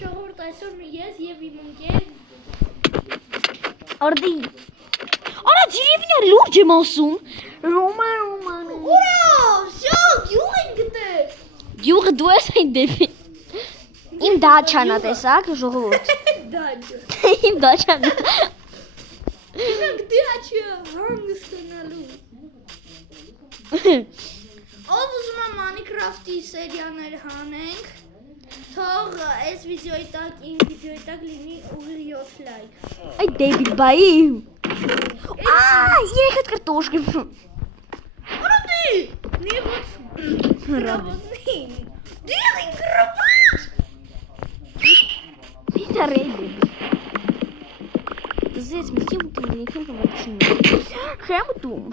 Ժողովուրդ այսօր ես եւ իմ ընկեր Արդի Արա դիրևնա լուրջ եմ ասում Ռոման Ուրա, շո, գյուղ են գտե Գյուղը դու ես այն դեպի Իմ դաչանա տեսակ ժողովուրդ Դաչա Իմ դաչանա Իրանք դաչա հանգստանալու Ով ուզում է Minecraft-ի սերիաներ հանենք Թող այս վիդեոյի տակ, իմ վիդեոյի տակ լինի ուղիղ 7 լայք Այ դեբիլ բայի Երեքդ կրտոշկ Արա դի, նիվոց գրավոտնի Դիղ են գրավոտ Վիտա ռեյդի Զեց միսի ուտում դինքին կվացին Խեմ ուտում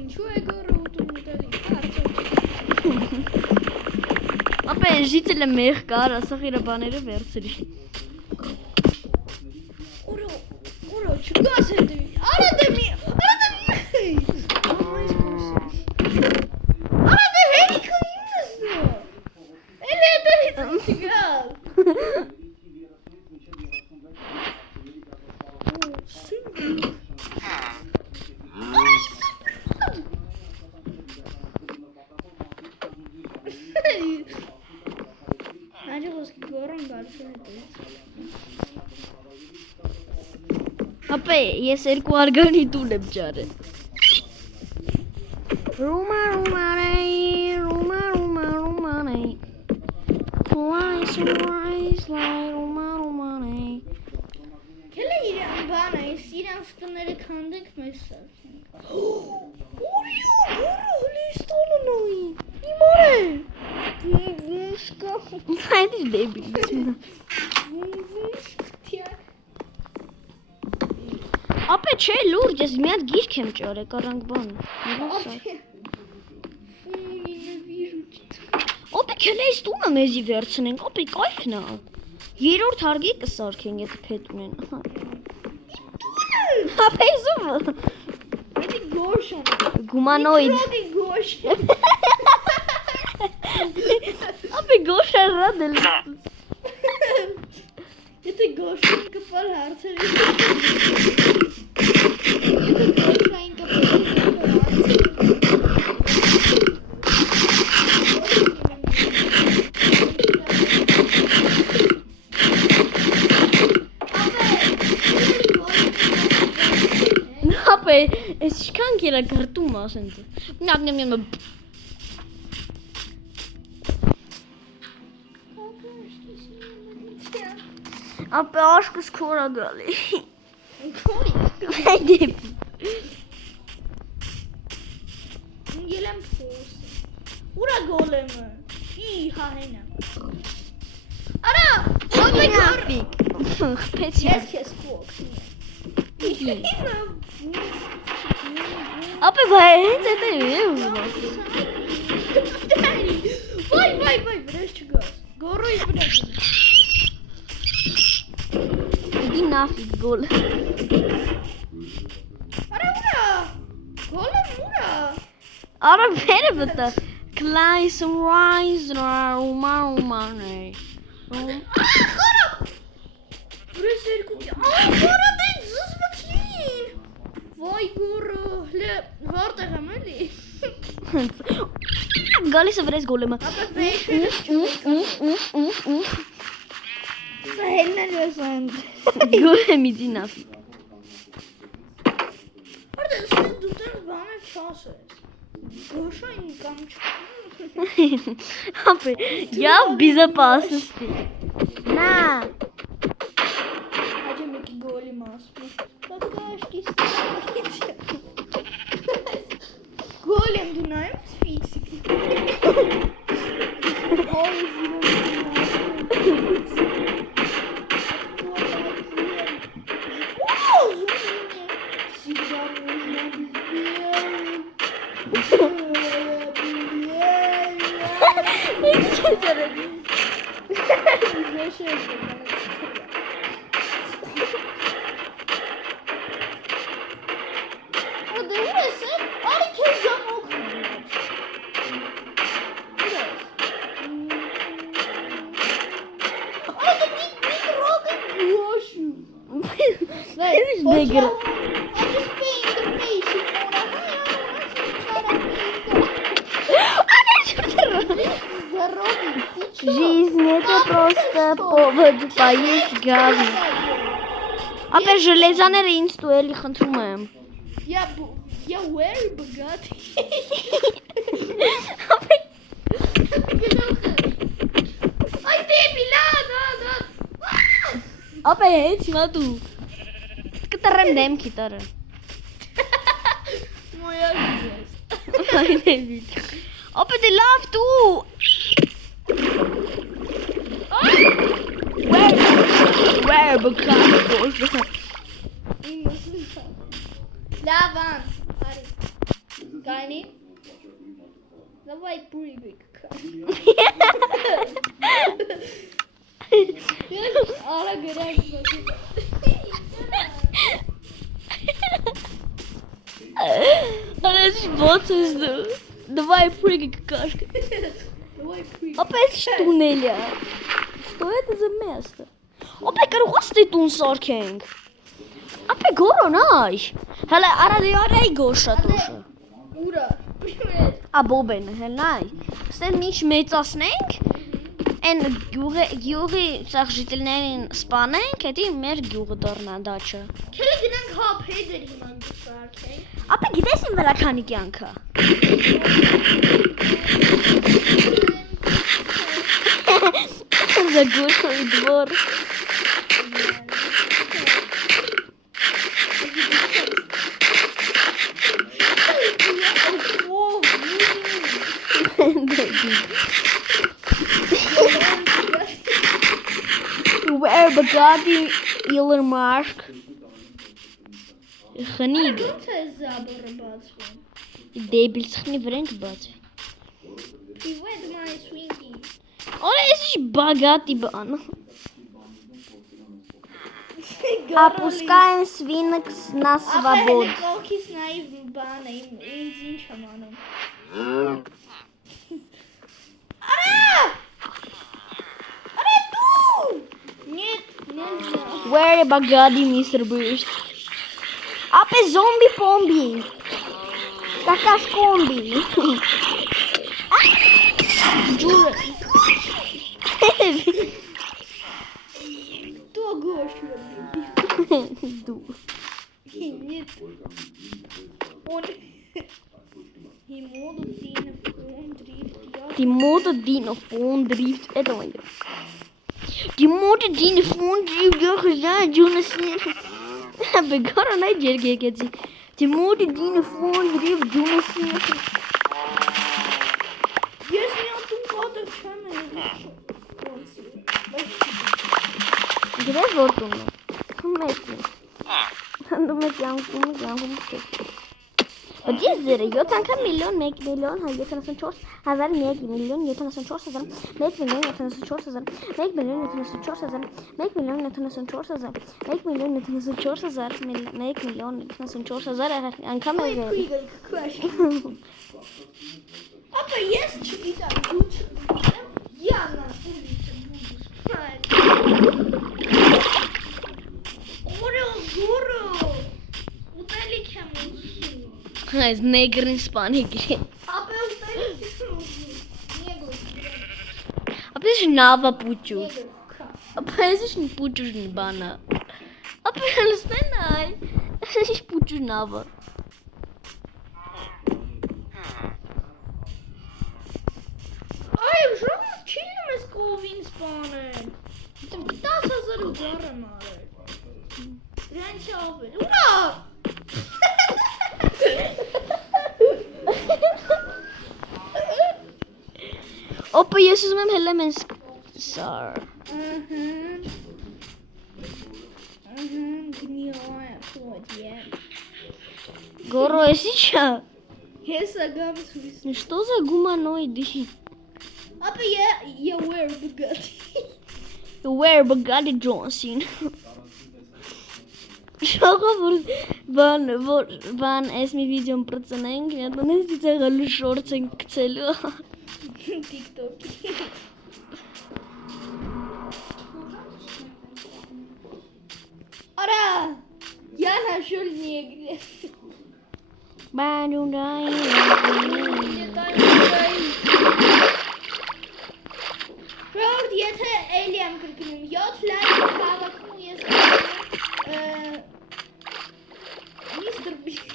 Ինչու է գորը ուտում ուտելի, հարցով Ապա ժիցել է մեղ կար, ասախ իրա բաները վերցրի Ուրա, չգաս հետի, արա դեմի Արա դե հերիքը իմնս նո Էլի հետևից չգաս Հաջող ոսկի գորոն գարցում հետևից Ապա ես երկու արգանի տուն եմ ճարել Ռոմանեի Կել է իրան բան այս, իրան ստները կանդենք մեզ սարքենք Օրիո, գորը հլիստանը նոյի, իմար է Վուշկա Այդ իր դեբիլ Վուշկ թյակ Ապա չէ լուրջ, ես մի հատ գիրք եմ ճարել, կարանք բան Ապա կել էս տունը մեզի վերցնենք, ապա կայֆն է Երորդ հարգի կսարքեն, եթե պետ ունեն Ապա իզումը Պետի գոշան Գումանոիդ Իտրոդի գոշ Ապա գոշա ռադել Եթե գոշան կպար հարցեր Եթե գոշային կպար Ապա ես ինչքան կերա գրտում ասեն Նյամ Ապա աշկս քորա գալի Այ դեպի Ելեմ փոս Ուրա գոլեմը Իհա հենա Արա Ապա գոր Խպեցի Ես քեզ փոք Ապա վայ հենց էտ է ուզում Վայ, վրես չգաս Գորոյից վրես Իդի նավիկ գոլ Արա ուրա Գոլեմ ուրա Արա վերը բտա Կլայս ռայզ ռոմանե Խորա Վրես երկուքի խորա դեն զզվթին Վայ գորը հլե վարտեղ եմ էլի Գալիս է վրես գոլեմը Ապա վեշ Սա հելնեն ես անդ Գոլեմ իդի նավիկ Արդե սենց դու տենց բանը չասես Գոշային կամ Ապա я в безопасности На Հաջը մեկի գոլի մասում Կակաշկի ստարից Գոլ եմ դու նայում ես ֆիքսիկի Օй Negro. Жизнь это просто повод поесть говно. Ապեր ժելեզաները ինձ տու էլի խնդրում եմ։ Я where богатый. Ay debila, da. Ապե հենց հիմա դու կտրեմ դեմքի տարը։ Moja gwiazd. Այ նեվիտ։ Ապե դե լավ դու։ Where богатый. Lavan. Gani. Давай прыгай. Ала горячий. Она сбоцаешь, да. Давай прыгай, какашка. Давай прыгай. Опять туннеля. Что это за место? Опять каруасты тун соркинг. Опять горонай. Hele арадиорей гоша тоже. Ура. Привет. A Boben, հելնայ։ Ստեղ ինչ մեծացնենք, այն գյուղի սաղ ժիտելներին սպանենք, հետի մեր գյուղը դառնա դաչը։ Քելի գնանք հապ հետեր հիմա գսարքենք։ Ապա գիտես իմ վրա քանի կյանքը։ Загушуй двор։ Where Bugatti Elon Musk Խնիկ Ո՞նց է զաբորը բացվում։ դեբիլ սխնի վրան կբացվի։ Привет, my swinky. Օր էս ինչ Bugatti բան։ Опускаем свинок на свободу։ Կողքից նայվ բան է, ինձ ինչ եմ անում։ Արա դու։ Нет, нельзя. Where Bugatti Mr. Beast Ապե զոմբի պոմբի Կակաշ կոմբի Ջուրը Кто Гошу? Դու Нет. Он ему дина фон дрифт. Die Mutter Dino Phone Drift Die Mutter Dino Phone Drift Ja gesagt Jonas Begorra най ջերգեկեցի Die Mutter Dino Phone Drift Jonas Ես մի ատում կատր չեմ Գիտես որ տունն է Քմեցի Հանդում եք յանգում Բայց ես զերը 7 անգամ միլիոն 1 միլիոն 74 հազար 1 միլիոն 74 հազար 1 միլիոն 74 հազար 1 միլիոն 74 հազար 1 միլիոն 74 հազար 1 միլիոն 74 հազար 1 միլիոն 74 հազար անգամ է Prügel crash. Aber jetzt schon wieder gut. Ja, natürlich. Oro. Ուտելի չեմ ուզում։ Այս նեգրին սպանի գրի Ապա ուտելի չեմ ուզում։ Նեգո։ Ապա ես նավա պուճու Նեգո։ Ապա ես պուճու բանա Ապա ես մենայ Ես պուճու նավա Ay, schon chillen mēs Kovin spānēm. 10,000 gara mārē. Rēns jāpēd. Urā! Ապա ես ուզում եմ հելեմ են սար Գնիոյ, կոդ, Գորո ես իչա Ես ագամ սույս։ Что за гуманоиды? Ապա я wear Bugatti. Where Bugatti Johnson Շողը բան այս մի վիդեոն պրծնենք Միատանես դիցա գալու շորց ենք կցելու TikTok. Շուլ նեգրի։ Բանունդային։ Ռորդ, եթե էլի եմ կրկնում 7 լայք հավաքում ու ես Mr. Beast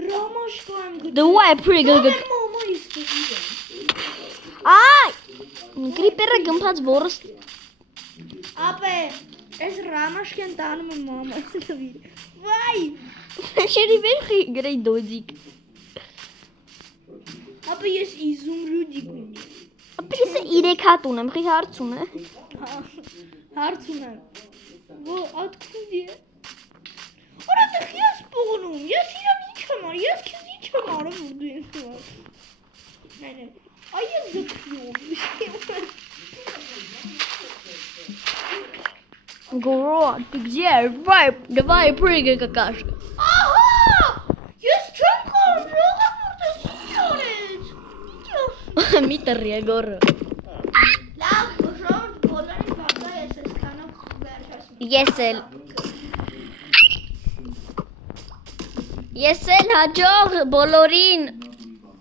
Ռամաշկա եմ գտնում։ The white pretty good. Մամա իստուր։ Ay! Գրիպերը գմփած որս Ապե, այս Ռամաշկան տանում եմ մամայից նվիր։ Վայ։ շերի վերխի գրեի դոդիկ։ Ապե ես իզումրուդիկ ունի։ Ապա ես 3 հատ ունեմ, խի հարց ունե։ Հարց ունեմ։ Ո ատքուդ է։ Արա դե ես պողնում։ Ես իրան ինչ եմ արի, ես քեզ ինչ եմ արում որ դու ինձ ու։ Նայ։ Այ ես զգում։ Город, ты где? Давай прыгай какашка. Ահա! Ես չեմ կարող, ժողովուրդ ես ինչ արեց։ Միտր Егора. Լավ, ժողովուրդ բոլորին բարձա ես այսքանով վերջացնում։ Ես էլ հաջող բոլորին